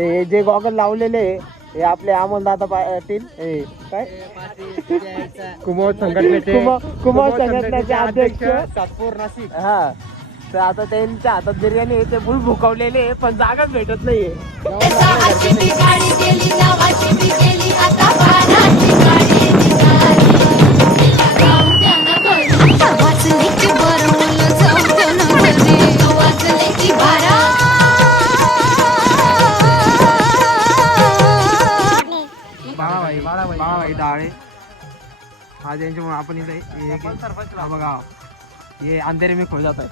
हे जे गॉगल लावलेले हे आपले अमोलदादा पाटील हे काय कुमोद संघटनेचे कुमार संघटनेचे अध्यक्ष सातपूर नाशिक. हा. तर आता त्यांच्या हातात बिर्याणी आहे, ते फुल भुकवलेले पण जागाच भेटत नाहीये. बाळाभाई डाळे आज यांच्यामुळे आपण इथे बघा हे अंधेरे मी खोल जात आहे.